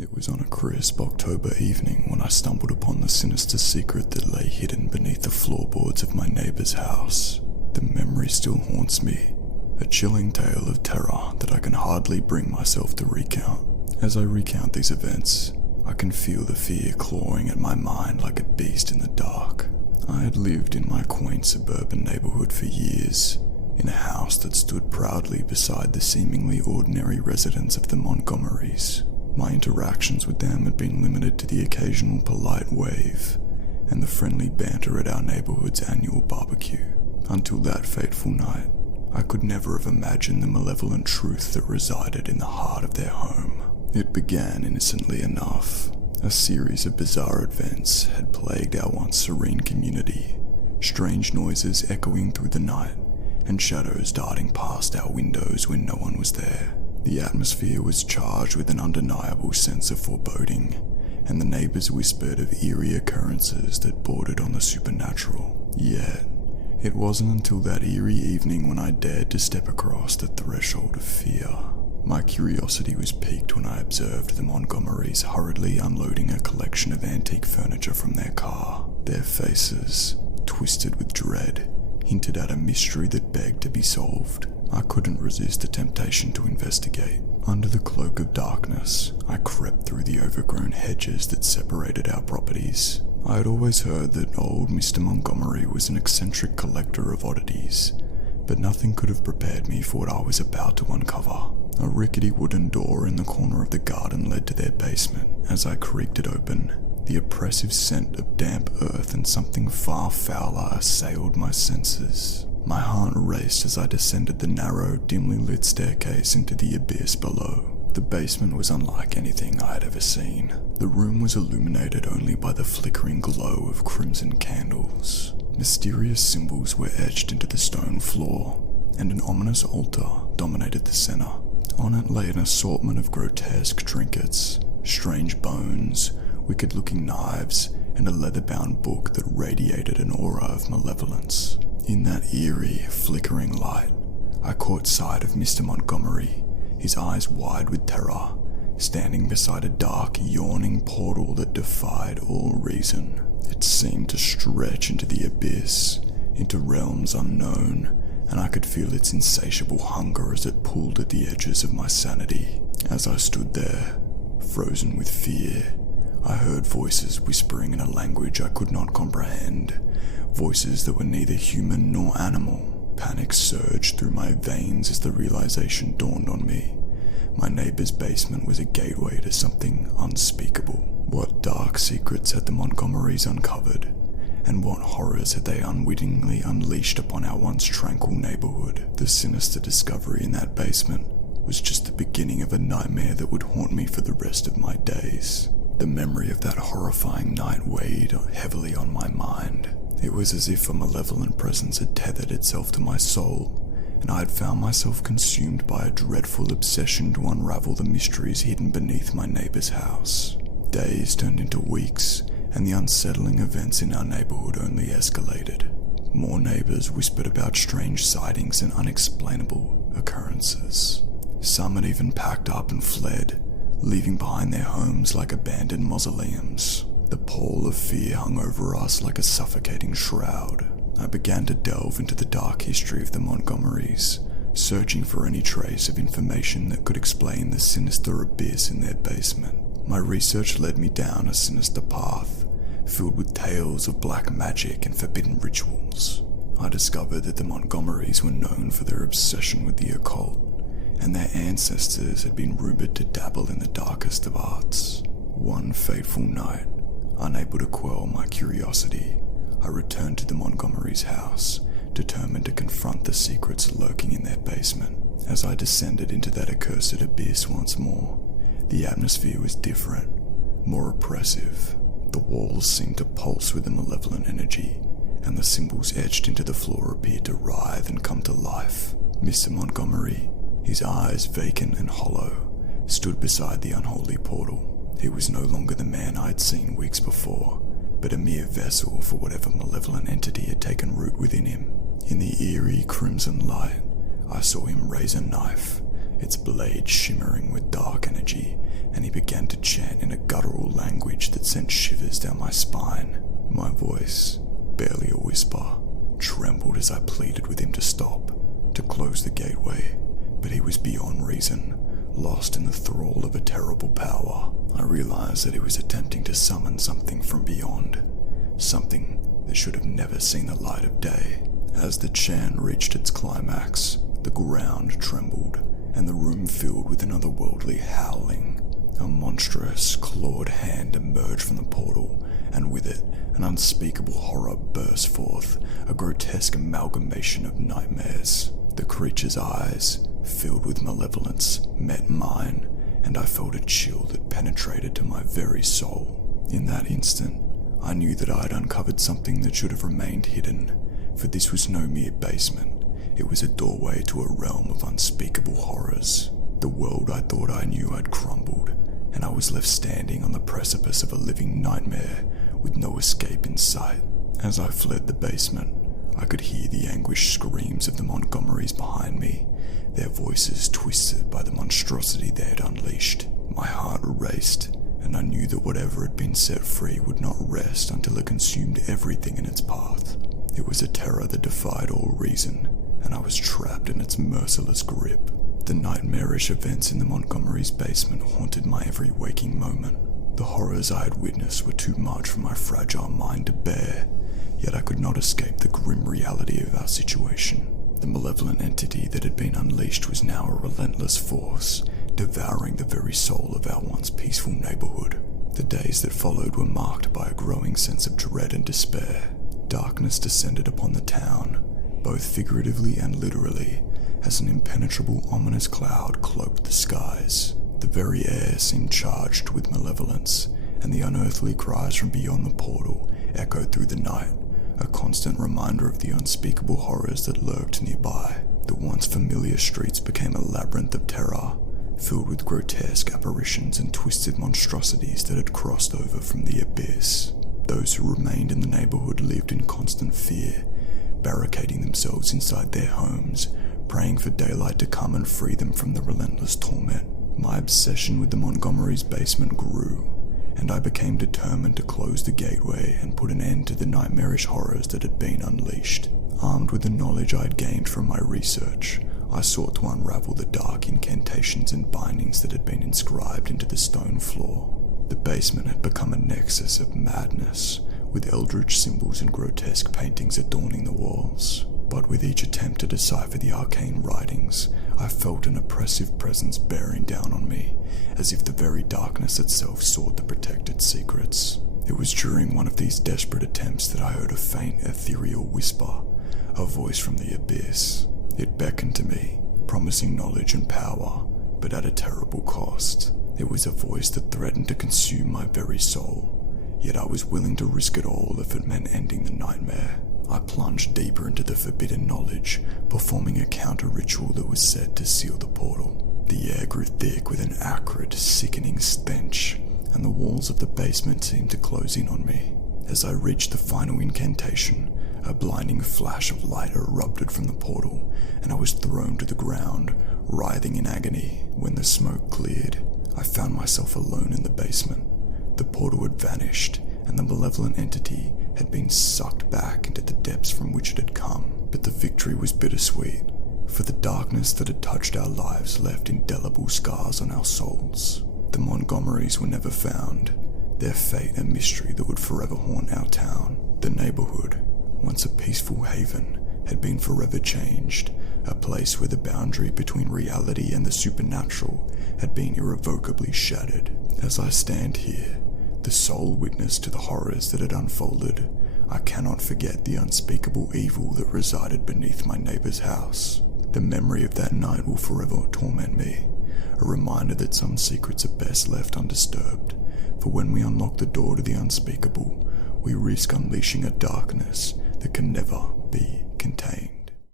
It was on a crisp October evening when I stumbled upon the sinister secret that lay hidden beneath the floorboards of my neighbour's house. The memory still haunts me, a chilling tale of terror that I can hardly bring myself to recount. As I recount these events, I can feel the fear clawing at my mind like a beast in the dark. I had lived in my quaint suburban neighbourhood for years, in a house that stood proudly beside the seemingly ordinary residents of the Montgomerys. My interactions with them had been limited to the occasional polite wave and the friendly banter at our neighbourhood's annual barbecue. Until that fateful night, I could never have imagined the malevolent truth that resided in the heart of their home. It began innocently enough. A series of bizarre events had plagued our once serene community, strange noises echoing through the night and shadows darting past our windows when no one was there. The atmosphere was charged with an undeniable sense of foreboding, and the neighbours whispered of eerie occurrences that bordered on the supernatural. Yet, it wasn't until that eerie evening when I dared to step across the threshold of fear. My curiosity was piqued when I observed the Montgomerys hurriedly unloading a collection of antique furniture from their car. Their faces, twisted with dread, hinted at a mystery that begged to be solved. I couldn't resist the temptation to investigate. Under the cloak of darkness, I crept through the overgrown hedges that separated our properties. I had always heard that old Mr. Montgomery was an eccentric collector of oddities, but nothing could have prepared me for what I was about to uncover. A rickety wooden door in the corner of the garden led to their basement. As I creaked it open, the oppressive scent of damp earth and something far fouler assailed my senses. My heart raced as I descended the narrow, dimly lit staircase into the abyss below. The basement was unlike anything I had ever seen. The room was illuminated only by the flickering glow of crimson candles. Mysterious symbols were etched into the stone floor, and an ominous altar dominated the center. On it lay an assortment of grotesque trinkets, strange bones, wicked-looking knives, and a leather-bound book that radiated an aura of malevolence. In that eerie, flickering light, I caught sight of Mr. Montgomery, his eyes wide with terror, standing beside a dark, yawning portal that defied all reason. It seemed to stretch into the abyss, into realms unknown, and I could feel its insatiable hunger as it pulled at the edges of my sanity. As I stood there, frozen with fear, I heard voices whispering in a language I could not comprehend, voices that were neither human nor animal. Panic surged through my veins as the realization dawned on me. My neighbour's basement was a gateway to something unspeakable. What dark secrets had the Montgomerys uncovered, and what horrors had they unwittingly unleashed upon our once tranquil neighbourhood? The sinister discovery in that basement was just the beginning of a nightmare that would haunt me for the rest of my days. The memory of that horrifying night weighed heavily on my mind. It was as if a malevolent presence had tethered itself to my soul, and I had found myself consumed by a dreadful obsession to unravel the mysteries hidden beneath my neighbour's house. Days turned into weeks, and the unsettling events in our neighbourhood only escalated. More neighbours whispered about strange sightings and unexplainable occurrences. Some had even packed up and fled, leaving behind their homes like abandoned mausoleums. The pall of fear hung over us like a suffocating shroud. I began to delve into the dark history of the Montgomerys, searching for any trace of information that could explain the sinister abyss in their basement. My research led me down a sinister path, filled with tales of black magic and forbidden rituals. I discovered that the Montgomerys were known for their obsession with the occult, and their ancestors had been rumoured to dabble in the darkest of arts. One fateful night, unable to quell my curiosity, I returned to the Montgomerys' house, determined to confront the secrets lurking in their basement. As I descended into that accursed abyss once more, the atmosphere was different, more oppressive. The walls seemed to pulse with a malevolent energy, and the symbols etched into the floor appeared to writhe and come to life. Mr. Montgomery, his eyes vacant and hollow, stood beside the unholy portal. He was no longer the man I had seen weeks before, but a mere vessel for whatever malevolent entity had taken root within him. In the eerie crimson light, I saw him raise a knife, its blade shimmering with dark energy, and he began to chant in a guttural language that sent shivers down my spine. My voice, barely a whisper, trembled as I pleaded with him to stop, to close the gateway, but he was beyond reason, lost in the thrall of a terrible power. I realized that he was attempting to summon something from beyond, something that should have never seen the light of day. As the chant reached its climax, the ground trembled, and the room filled with an otherworldly howling. A monstrous, clawed hand emerged from the portal, and with it, an unspeakable horror burst forth, a grotesque amalgamation of nightmares. The creature's eyes, filled with malevolence, met mine, and I felt a chill that penetrated to my very soul. In that instant, I knew that I had uncovered something that should have remained hidden, for this was no mere basement. It was a doorway to a realm of unspeakable horrors. The world I thought I knew had crumbled, and I was left standing on the precipice of a living nightmare with no escape in sight. As I fled the basement, I could hear the anguished screams of the Montgomerys behind me, their voices twisted by the monstrosity they had unleashed. My heart raced, and I knew that whatever had been set free would not rest until it consumed everything in its path. It was a terror that defied all reason, and I was trapped in its merciless grip. The nightmarish events in the Montgomerys' basement haunted my every waking moment. The horrors I had witnessed were too much for my fragile mind to bear, yet I could not escape the grim reality of our situation. The malevolent entity that had been unleashed was now a relentless force, devouring the very soul of our once peaceful neighborhood. The days that followed were marked by a growing sense of dread and despair. Darkness descended upon the town, both figuratively and literally, as an impenetrable, ominous cloud cloaked the skies. The very air seemed charged with malevolence, and the unearthly cries from beyond the portal echoed through the night, a constant reminder of the unspeakable horrors that lurked nearby. The once familiar streets became a labyrinth of terror, filled with grotesque apparitions and twisted monstrosities that had crossed over from the abyss. Those who remained in the neighborhood lived in constant fear, barricading themselves inside their homes, praying for daylight to come and free them from the relentless torment. My obsession with the Montgomerys' basement grew, and I became determined to close the gateway and put an end to the nightmarish horrors that had been unleashed. Armed with the knowledge I had gained from my research, I sought to unravel the dark incantations and bindings that had been inscribed into the stone floor. The basement had become a nexus of madness, with eldritch symbols and grotesque paintings adorning the walls. But with each attempt to decipher the arcane writings, I felt an oppressive presence bearing down on me, as if the very darkness itself sought to protect its secrets. It was during one of these desperate attempts that I heard a faint ethereal whisper, a voice from the abyss. It beckoned to me, promising knowledge and power, but at a terrible cost. It was a voice that threatened to consume my very soul, yet I was willing to risk it all if it meant ending the nightmare. I plunged deeper into the forbidden knowledge, performing a counter-ritual that was said to seal the portal. The air grew thick with an acrid, sickening stench, and the walls of the basement seemed to close in on me. As I reached the final incantation, a blinding flash of light erupted from the portal, and I was thrown to the ground, writhing in agony. When the smoke cleared, I found myself alone in the basement. The portal had vanished, and the malevolent entity had been sucked back into the depths from which it had come. But the victory was bittersweet, for the darkness that had touched our lives left indelible scars on our souls. The Montgomerys were never found, their fate a mystery that would forever haunt our town. The neighborhood, once a peaceful haven, had been forever changed, a place where the boundary between reality and the supernatural had been irrevocably shattered. As I stand here, the sole witness to the horrors that had unfolded, I cannot forget the unspeakable evil that resided beneath my neighbor's house. The memory of that night will forever torment me, a reminder that some secrets are best left undisturbed, for when we unlock the door to the unspeakable, we risk unleashing a darkness that can never be contained.